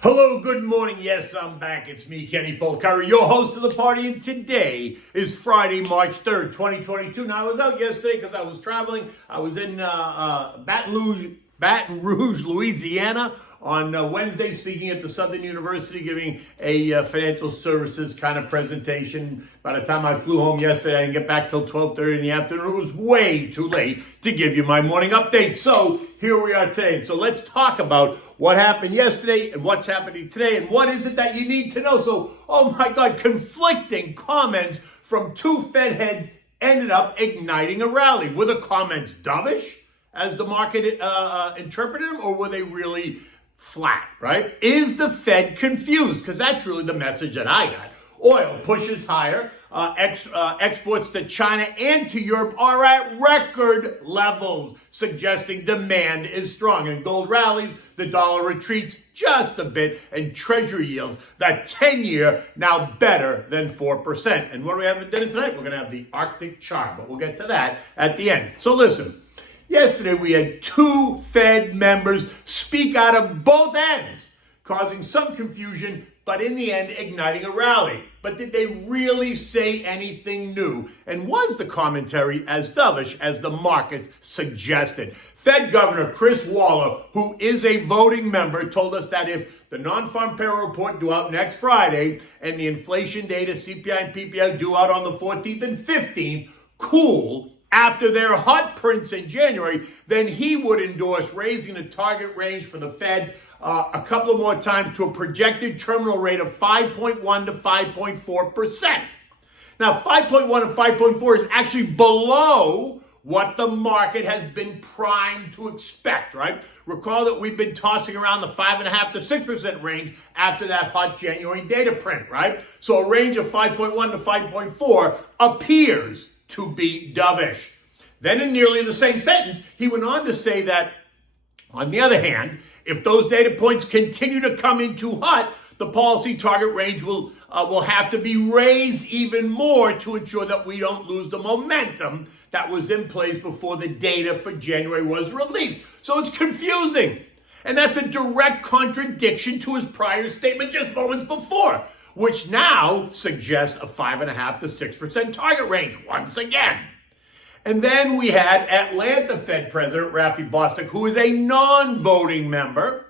Hello, good morning. Yes, I'm back. It's me, Kenny Polcari, your host of the party, and today is Friday, March 3rd, 2022. Now, I was out yesterday because I was traveling. I was in Baton Rouge, Louisiana on Wednesday, speaking at the Southern University, giving a financial services kind of presentation. By the time I flew home yesterday, I didn't get back till 12:30 in the afternoon. It was way too late to give you my morning update. So here we are today. So let's talk about what happened yesterday and what's happening today and what is it that you need to know. So, oh my God, conflicting comments from two Fed heads ended up igniting a rally. Were the comments dovish, as the market interpreted them, or were they really flat, right? Is the Fed confused? Because that's really the message that I got. Oil pushes higher. Exports to China and to Europe are at record levels, suggesting demand is strong. And gold rallies, the dollar retreats just a bit, and treasury yields, that 10-year, now better than 4%. And what do we have for dinner tonight? We're going to have the Arctic Char, but we'll get to that at the end. So listen. Yesterday, we had two Fed members speak out of both ends, causing some confusion, but in the end, igniting a rally. But did they really say anything new? And was the commentary as dovish as the markets suggested? Fed Governor Chris Waller, who is a voting member, told us that if the non-farm payroll report due out next Friday and the inflation data, CPI and PPI, due out on the 14th and 15th, cool, after their hot prints in January, then he would endorse raising the target range for the Fed a couple of more times to a projected terminal rate of 5.1 to 5.4%. Now, 5.1 and 5.4 is actually below what the market has been primed to expect, right? Recall that we've been tossing around the 5.5 to 6% range after that hot January data print, right? So a range of 5.1 to 5.4 appears to be dovish. Then in nearly the same sentence, he went on to say that, on the other hand, if those data points continue to come in too hot, the policy target range will have to be raised even more to ensure that we don't lose the momentum that was in place before the data for January was released. So it's confusing. And that's a direct contradiction to his prior statement just moments before, which now suggests a 5.5 to 6% target range once again. And then we had Atlanta Fed President Rafi Bostic, who is a non-voting member,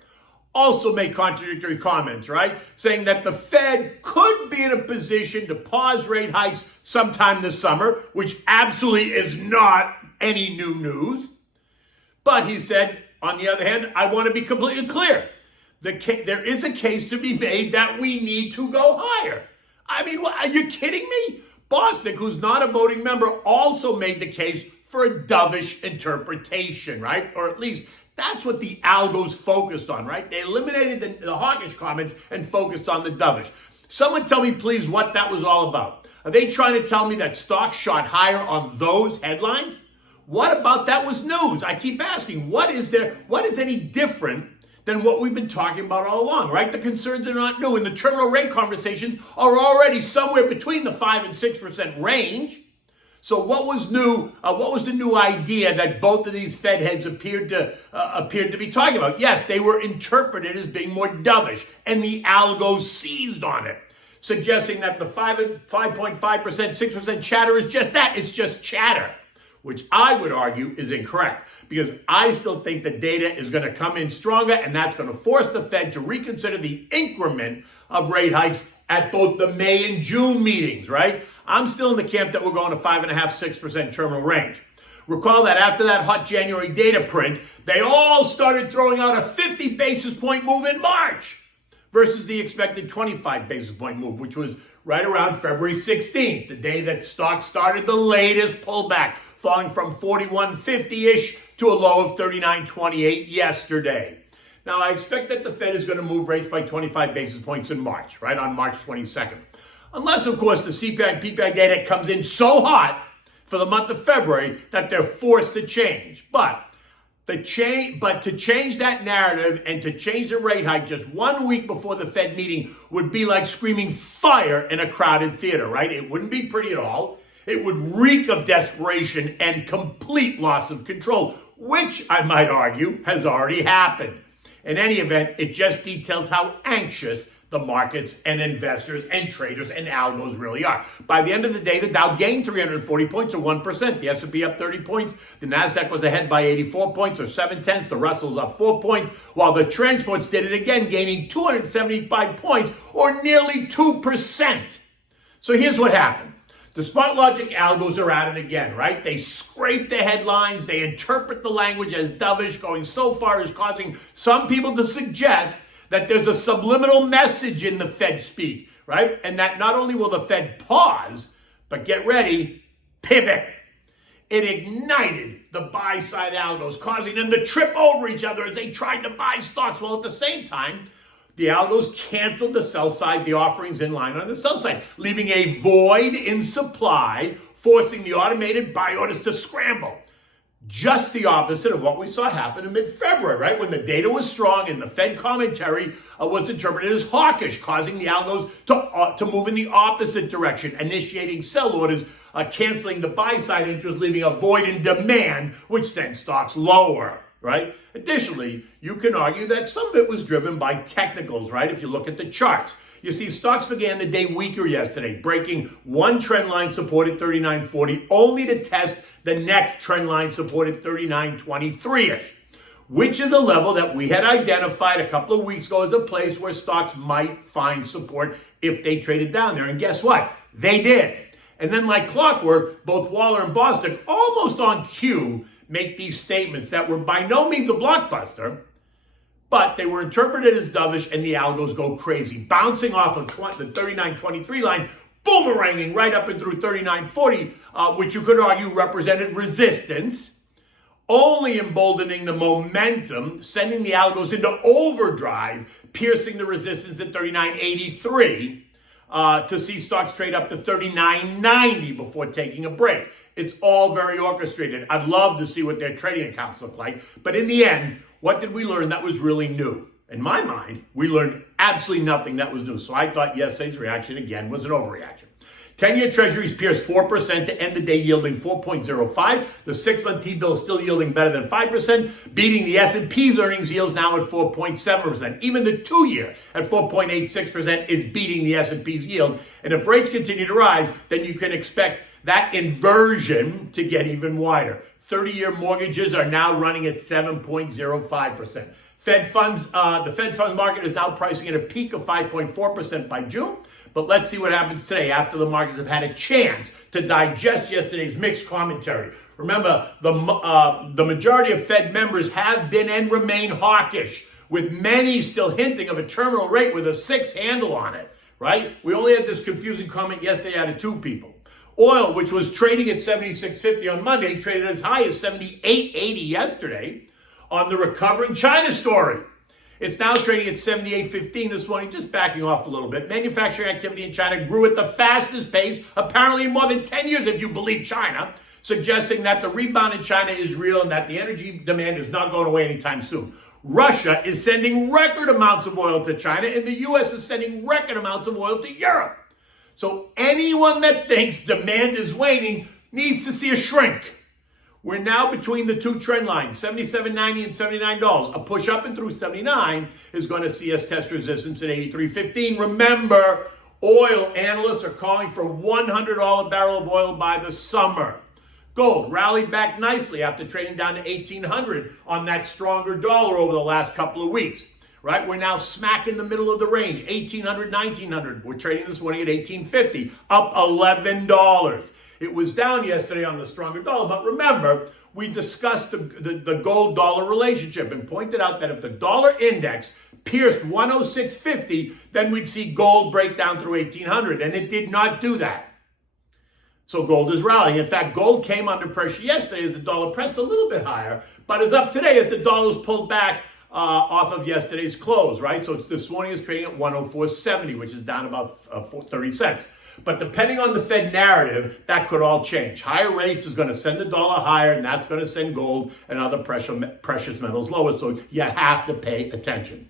also made contradictory comments, right? Saying that the Fed could be in a position to pause rate hikes sometime this summer, which absolutely is not any new news. But he said, on the other hand, I want to be completely clear. There is a case to be made that we need to go higher. I mean, are you kidding me? Bostic, who's not a voting member, also made the case for a dovish interpretation, right? Or at least that's what the algos focused on, right? They eliminated the hawkish comments and focused on the dovish. Someone tell me, please, what that was all about. Are they trying to tell me that stocks shot higher on those headlines? What about that was news? I keep asking, what is any different than what we've been talking about all along, right? The concerns are not new, and the terminal rate conversations are already somewhere between the 5 and 6% range. So what was new? What was the new idea that both of these Fed heads appeared to be talking about? Yes, they were interpreted as being more dovish, and the algo seized on it, suggesting that the 5.5%, 6% chatter is just that. It's just chatter, which I would argue is incorrect, because I still think the data is going to come in stronger, and that's going to force the Fed to reconsider the increment of rate hikes at both the May and June meetings, right? I'm still in the camp that we're going to 5.5, 6% terminal range. Recall that after that hot January data print, they all started throwing out a 50 basis point move in March versus the expected 25 basis point move, which was right around February 16th, the day that stocks started the latest pullback, falling from 41.50-ish to a low of 39.28 yesterday. Now, I expect that the Fed is going to move rates by 25 basis points in March, right, on March 22nd. Unless, of course, the CPI and PPI data comes in so hot for the month of February that they're forced to change. But to change that narrative and to change the rate hike just 1 week before the Fed meeting would be like screaming fire in a crowded theater, right? It wouldn't be pretty at all. It would reek of desperation and complete loss of control, which I might argue has already happened. In any event, it just details how anxious the markets and investors and traders and algos really are. By the end of the day, the Dow gained 340 points or 1%. The S&P up 30 points. The NASDAQ was ahead by 84 points or 7/10. The Russell's up 4 points, while the transports did it again, gaining 275 points or nearly 2%. So here's what happened. The smart logic algos are at it again, right? They scrape the headlines. They interpret the language as dovish, going so far as causing some people to suggest that there's a subliminal message in the Fed speak, right? And that not only will the Fed pause, but get ready, pivot. It ignited the buy-side algos, causing them to trip over each other as they tried to buy stocks. While at the same time, the algos canceled the sell side, the offerings in line on the sell side, leaving a void in supply, forcing the automated buy orders to scramble. Just the opposite of what we saw happen in mid-February, right? When the data was strong and the Fed commentary was interpreted as hawkish, causing the algos to move in the opposite direction, initiating sell orders, canceling the buy-side interest, leaving a void in demand, which sent stocks lower, right? Additionally, you can argue that some of it was driven by technicals, right? If you look at the charts. You see, stocks began the day weaker yesterday, breaking one trend line support at 39.40, only to test the next trend line support at 39.23-ish, which is a level that we had identified a couple of weeks ago as a place where stocks might find support if they traded down there. And guess what? They did. And then like clockwork, both Waller and Bostic, almost on cue, make these statements that were by no means a blockbuster, but they were interpreted as dovish, and the algos go crazy, bouncing off of the 39.23 line, boomeranging right up and through 39.40, which you could argue represented resistance, only emboldening the momentum, sending the algos into overdrive, piercing the resistance at 39.83, to see stocks trade up to 39.90 before taking a break. It's all very orchestrated. I'd love to see what their trading accounts look like, but in the end, what did we learn that was really new? In my mind, we learned absolutely nothing that was new. So I thought yesterday's reaction again was an overreaction. 10-year treasuries pierced 4% to end the day, yielding 4.05. The 6-month T-bill is still yielding better than 5%, beating the S&P's earnings yields now at 4.7%. Even the 2-year at 4.86% is beating the S&P's yield. And if rates continue to rise, then you can expect that inversion to get even wider. 30-year mortgages are now running at 7.05%. The Fed funds market is now pricing at a peak of 5.4% by June. But let's see what happens today after the markets have had a chance to digest yesterday's mixed commentary. Remember, the majority of Fed members have been and remain hawkish, with many still hinting of a terminal rate with a 6 handle on it, right? We only had this confusing comment yesterday out of 2 people. Oil, which was trading at $76.50 on Monday, traded as high as $78.80 yesterday on the recovering China story. It's now trading at $78.15 this morning, just backing off a little bit. Manufacturing activity in China grew at the fastest pace, apparently in more than 10 years, if you believe China, suggesting that the rebound in China is real and that the energy demand is not going away anytime soon. Russia is sending record amounts of oil to China, and the U.S. is sending record amounts of oil to Europe. So anyone that thinks demand is waning needs to see a shrink. We're now between the two trend lines, $77.90 and $79. A push up and through 79 is going to see us test resistance at 83.15. Remember, oil analysts are calling for $100 a barrel of oil by the summer. Gold rallied back nicely after trading down to $1,800 on that stronger dollar over the last couple of weeks. Right, we're now smack in the middle of the range, $1,800, $1,900. We're trading this morning at $1,850, up $11. It was down yesterday on the stronger dollar, but remember, we discussed the gold-dollar relationship and pointed out that if the dollar index pierced 106.50, then we'd see gold break down through $1,800, and it did not do that. So gold is rallying. In fact, gold came under pressure yesterday as the dollar pressed a little bit higher, but is up today as the dollar's pulled back off of yesterday's close, right? So this morning is trading at 104.70, which is down about 30 cents. But depending on the Fed narrative, that could all change. Higher rates is going to send the dollar higher, and that's going to send gold and other precious metals lower. So you have to pay attention.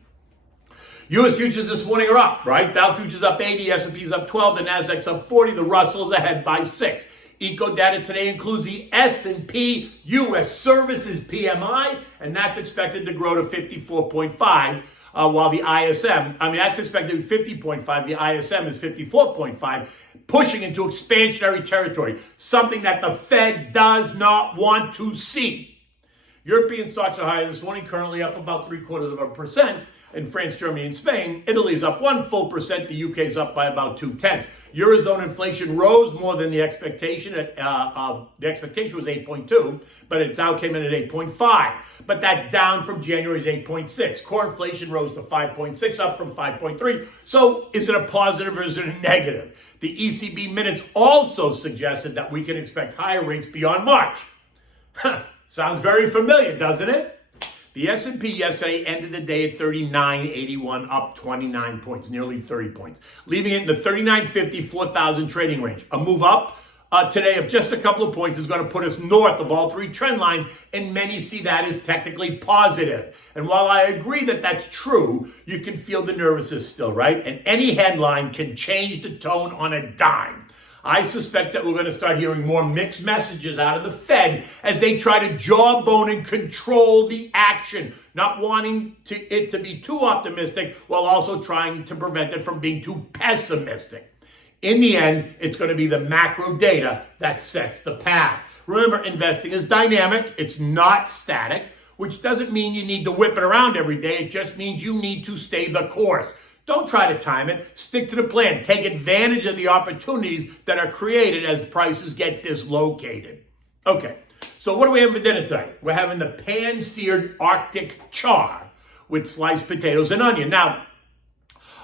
U.S. futures this morning are up, right? Dow futures up 80, S&P's up 12, the NASDAQ's up 40, the Russell's ahead by 6. Eco data today includes the S&P U.S. Services PMI, and that's expected to grow to 54.5, while the ISM, that's expected to be 50.5. The ISM is 54.5, pushing into expansionary territory, something that the Fed does not want to see. European stocks are higher this morning, currently up about 0.75%. In France, Germany, and Spain. Italy's up 1%. The UK's up by about 0.2. Eurozone inflation rose more than the expectation. The expectation was 8.2, but it now came in at 8.5. But that's down from January's 8.6. Core inflation rose to 5.6, up from 5.3. So is it a positive or is it a negative? The ECB minutes also suggested that we can expect higher rates beyond March. Sounds very familiar, doesn't it? The S&P yesterday ended the day at 3981, up 29 points, nearly 30 points, leaving it in the 3950, 4,000 trading range. A move up today of just a couple of points is going to put us north of all three trend lines, and many see that as technically positive. And while I agree that that's true, you can feel the nervousness still, right? And any headline can change the tone on a dime. I suspect that we're going to start hearing more mixed messages out of the Fed as they try to jawbone and control the action, not wanting it to be too optimistic while also trying to prevent it from being too pessimistic. In the end, it's going to be the macro data that sets the path. Remember, investing is dynamic. It's not static, which doesn't mean you need to whip it around every day. It just means you need to stay the course. Don't try to time it. Stick to the plan. Take advantage of the opportunities that are created as prices get dislocated. Okay, so what do we have for dinner tonight? We're having the pan-seared Arctic Char with sliced potatoes and onion. Now,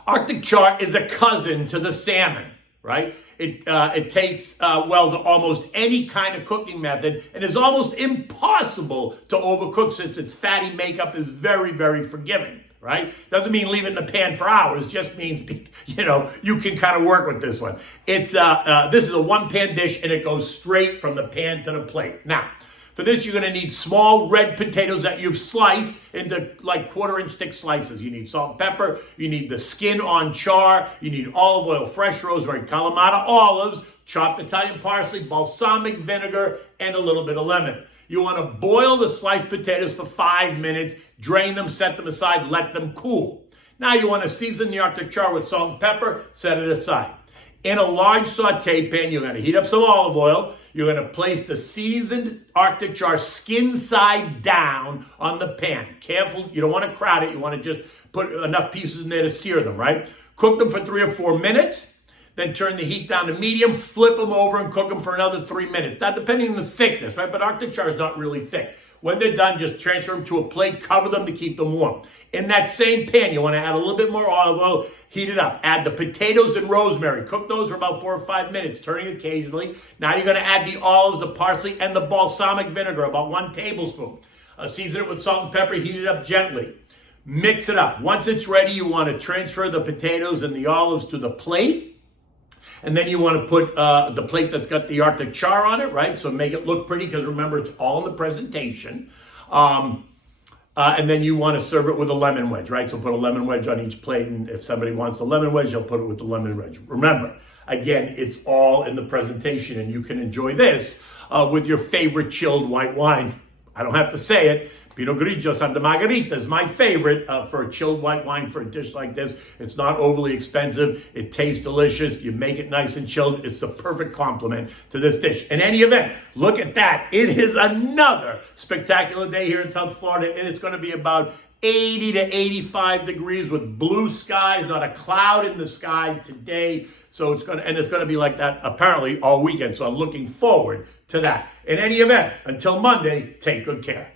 Arctic Char is a cousin to the salmon, right? It takes well to almost any kind of cooking method and is almost impossible to overcook since its fatty makeup is very, very forgiving. Right? Doesn't mean leave it in the pan for hours. Just means, you can kind of work with this one. It's this is a one-pan dish, and it goes straight from the pan to the plate. Now, for this, you're going to need small red potatoes that you've sliced into like quarter-inch thick slices. You need salt and pepper. You need the skin on char. You need olive oil, fresh rosemary, Kalamata olives, chopped Italian parsley, balsamic vinegar, and a little bit of lemon. You want to boil the sliced potatoes for 5 minutes, drain them, set them aside, let them cool. Now you want to season the Arctic Char with salt and pepper, set it aside. In a large saute pan, you're going to heat up some olive oil. You're going to place the seasoned Arctic Char skin side down on the pan. Careful, you don't want to crowd it. You want to just put enough pieces in there to sear them, right? Cook them for 3 or 4 minutes. Then turn the heat down to medium, flip them over, and cook them for another 3 minutes. Now, depending on the thickness, right? But Arctic Char is not really thick. When they're done, just transfer them to a plate, cover them to keep them warm. In that same pan, you want to add a little bit more olive oil, heat it up. Add the potatoes and rosemary. Cook those for about 4 or 5 minutes, turning occasionally. Now you're going to add the olives, the parsley, and the balsamic vinegar, about 1 tablespoon. Season it with salt and pepper, heat it up gently. Mix it up. Once it's ready, you want to transfer the potatoes and the olives to the plate. And then you want to put the plate that's got the Arctic Char on it, right? So make it look pretty because remember, it's all in the presentation. And then you want to serve it with a lemon wedge, right? So put a lemon wedge on each plate. And if somebody wants a lemon wedge, they'll put it with the lemon wedge. Remember, again, it's all in the presentation. And you can enjoy this with your favorite chilled white wine. I don't have to say it. Pinot Grigio Santa Margherita is my favorite for a chilled white wine for a dish like this. It's not overly expensive. It tastes delicious. You make it nice and chilled. It's the perfect complement to this dish. In any event, look at that. It is another spectacular day here in South Florida, and it's going to be about 80 to 85 degrees with blue skies, not a cloud in the sky today. So it's going to be like that apparently all weekend. So I'm looking forward to that. In any event, until Monday, take good care.